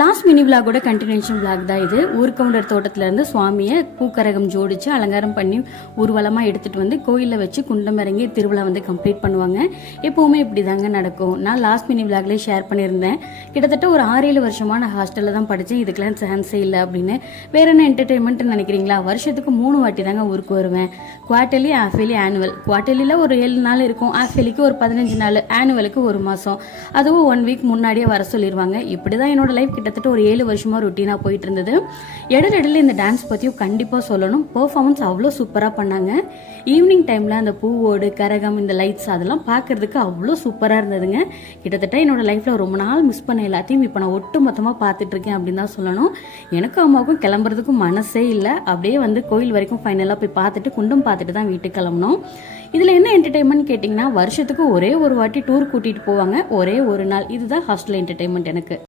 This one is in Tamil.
லாஸ்ட் மினி விளாகோட கண்டினியூஷன் விளாக் தான் இது. ஊர்கவுண்டர் தோட்டத்திலேருந்து சுவாமியை பூக்கரகம் ஜோடிச்சு அலங்காரம் பண்ணி ஊர்வலமாக எடுத்துகிட்டு வந்து கோயிலில் வச்சு குண்டம் இறங்கி திருவிழா வந்து கம்ப்ளீட் பண்ணுவாங்க. எப்போவுமே இப்படி தாங்க நடக்கும். நான் லாஸ்ட் மினி விளாக்லேயே ஷேர் பண்ணியிருந்தேன். கிட்டத்தட்ட ஒரு 6-7 வருஷமாக நான் ஹாஸ்டலில் தான் படித்தேன். இதுக்கெல்லாம் சான்ஸே இல்லை அப்படின்னு. வேற என்ன என்டர்டெயின்மெண்ட் நினைக்கிறீங்களா? வருஷத்துக்கு 3 வாட்டி தாங்க ஊருக்கு வருவேன். Quarterly, half yearly, annual. குவார்டர்லியில் ஒரு 7 நாள் இருக்கும், ஆஃபேலிக்கு ஒரு 15 நாள், ஆனுவலுக்கு 1 மாதம். அதுவும் 1 வீக் முன்னாடியே வர சொல்லிடுவாங்க. இப்படி தான் என்னோட லைஃப் கிட்டத்தட்ட ஒரு 7 வருஷமா ரொட்டீனா போயிட்டு இருந்தது. இடையில இந்த டான்ஸ் பத்தியும் கண்டிப்பா சொல்லணும். பெர்ஃபார்மன்ஸ் அவ்வளோ சூப்பரா பண்ணாங்க. ஈவினிங் டைம்ல அந்த பூவோடு கரகம், இந்த லைட்ஸ் அதெல்லாம் பார்க்கறதுக்கு அவ்வளோ சூப்பரா இருந்ததுங்க. கிட்டத்தட்ட என்னோட லைஃப்ல ரொம்ப நாள் மிஸ் பண்ண எல்லாத்தையும் இப்போ நான் ஒட்டு மொத்தமா பார்த்துட்டு இருக்கேன் அப்படின்னு தான் சொல்லணும். எனக்கும் அம்மாவுக்கும் கிளம்புறதுக்கும் மனசே இல்லை. அப்படியே வந்து கோயில் வரைக்கும் ஃபைனலாக போய் பார்த்துட்டு குண்டம் பார்த்துட்டு தான் வீட்டுக்கு கிளம்பணும். இதில் என்ன என்டர்டைன்மெண்ட் கேட்டிங்கன்னா, வருஷத்துக்கு ஒரே ஒரு வாட்டி டூர் கூட்டிகிட்டு போவாங்க, ஒரே ஒரு நாள். இதுதான் ஹாஸ்டல் என்டர்டைன்மெண்ட் எனக்கு.